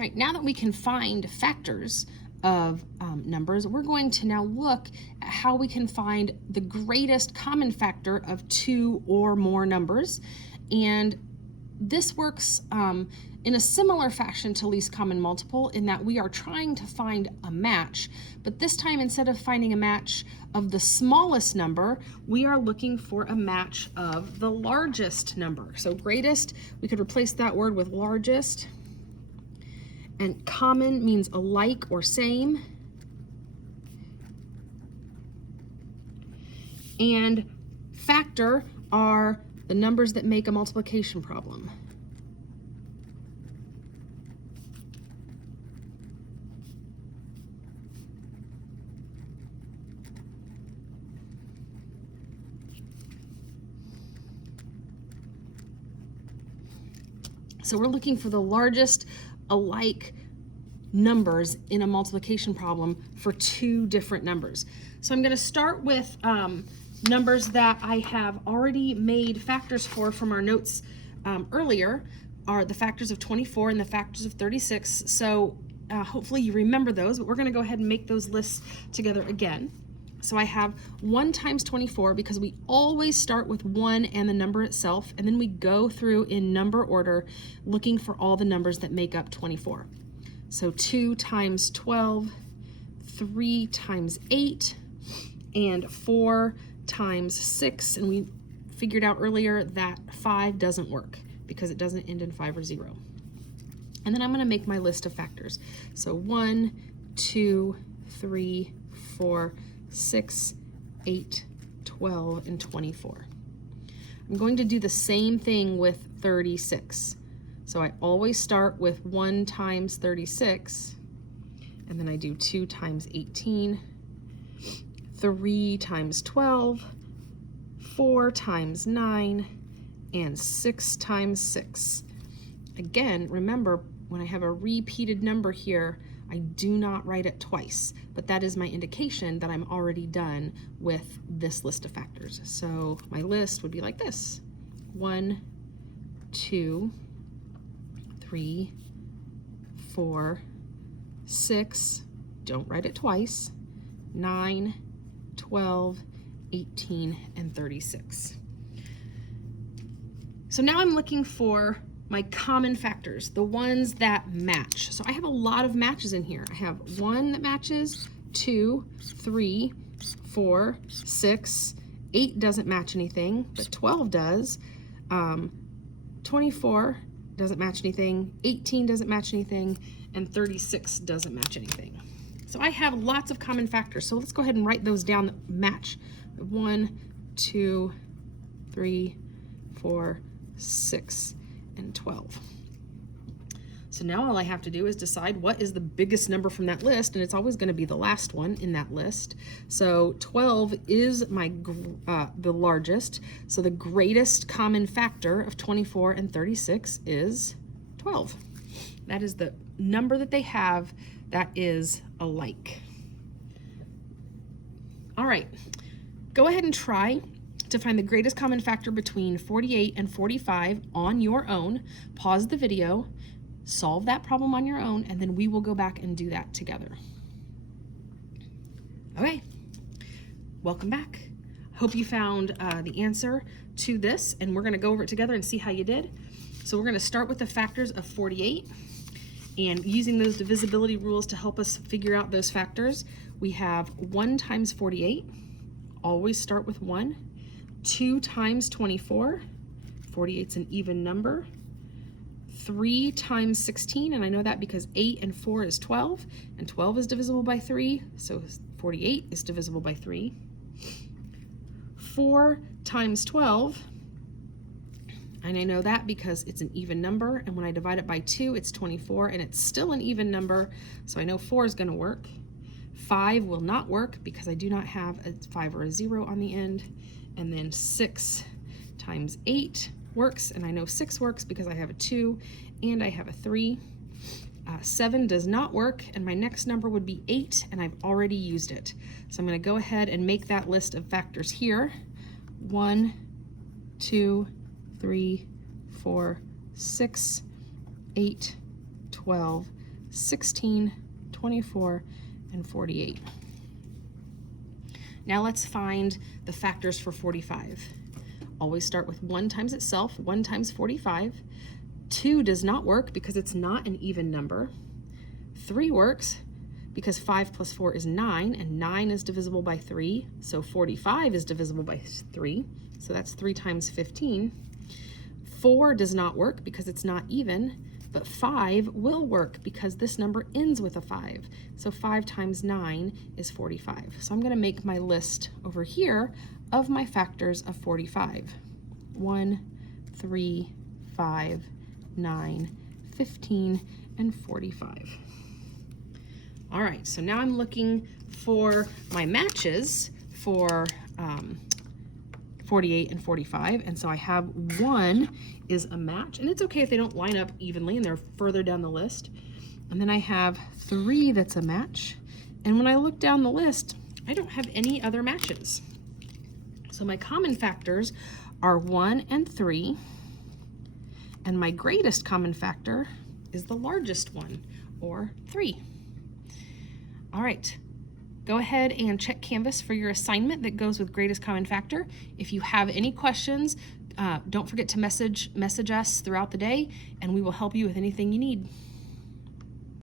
All right, now that we can find factors of numbers, we're going to now look at how we can find the greatest common factor of two or more numbers. And this works in a similar fashion to least common multiple in that we are trying to find a match, but this time instead of finding a match of the smallest number, we are looking for a match of the largest number. So greatest, we could replace that word with largest. And common means alike or same. And factor are the numbers that make a multiplication problem. So we're looking for the largest alike numbers in a multiplication problem for two different numbers. So I'm going to start with numbers that I have already made factors for from our notes earlier, are the factors of 24 and the factors of 36. So hopefully you remember those, but we're going to go ahead and make those lists together again. So I have 1 times 24 because we always start with 1 and the number itself, and then we go through in number order looking for all the numbers that make up 24. So 2 times 12, 3 times 8, and 4 times 6. And we figured out earlier that 5 doesn't work because it doesn't end in 5 or 0. And then I'm going to make my list of factors. So 1, 2, 3, 4, 6, 8, 12, and 24. I'm going to do the same thing with 36. So I always start with 1 times 36, and then I do 2 times 18, 3 times 12, 4 times 9, and 6 times 6. Again, remember, when I have a repeated number here, I do not write it twice, but that is my indication that I'm already done with this list of factors. So my list would be like this: 1, 2, 3, 4, 6, don't write it twice, 9, 12, 18, and 36. So now I'm looking for my common factors, the ones that match. So I have a lot of matches in here. I have 1 that matches, 2, 3, 4, 6, 8 doesn't match anything, but 12 does. 24 doesn't match anything, 18 doesn't match anything, and 36 doesn't match anything. So I have lots of common factors. So let's go ahead and write those down that match. 1, 2, 3, 4, 6, and 12. So now all I have to do is decide what is the biggest number from that list, and it's always going to be the last one in that list. So 12 is the largest. So the greatest common factor of 24 and 36 is 12. That is the number that they have that is alike. All right, go ahead and try to find the greatest common factor between 48 and 45 on your own. Pause the video, solve that problem on your own, and then we will go back and do that together. Okay, welcome back. Hope you found the answer to this, and we're going to go over it together and see how you did. So we're going to start with the factors of 48, and using those divisibility rules to help us figure out those factors, we have 1 times 48, always start with 1. 2 times 24, 48's an even number. 3 times 16, and I know that because 8 and 4 is 12, and 12 is divisible by 3, so 48 is divisible by 3. 4 times 12, and I know that because it's an even number, and when I divide it by 2, it's 24, and it's still an even number, so I know 4 is going to work. 5 will not work because I do not have a 5 or a 0 on the end. And then 6 times 8 works, and I know 6 works because I have a 2 and I have a 3. 7 does not work, and my next number would be 8, and I've already used it. So I'm going to go ahead and make that list of factors here. 1, 2, 3, 4, 6, 8, 12, 16, 24, and 48. Now let's find the factors for 45. Always start with 1 times itself, 1 times 45. 2 does not work because it's not an even number. 3 works because 5 plus 4 is 9, and 9 is divisible by 3, so 45 is divisible by 3, so that's 3 times 15. 4 does not work because it's not even, but 5 will work because this number ends with a 5. So 5 times 9 is 45. So I'm going to make my list over here of my factors of 45. 1, 3, 5, 9, 15, and 45. All right, so now I'm looking for my matches for 48 and 45, and so I have 1 is a match, and it's okay if they don't line up evenly and they're further down the list. And then I have 3 that's a match, and when I look down the list, I don't have any other matches. So my common factors are 1 and 3, and my greatest common factor is the largest one, or 3. All right. Go ahead and check Canvas for your assignment that goes with greatest common factor. If you have any questions, don't forget to message us throughout the day, and we will help you with anything you need.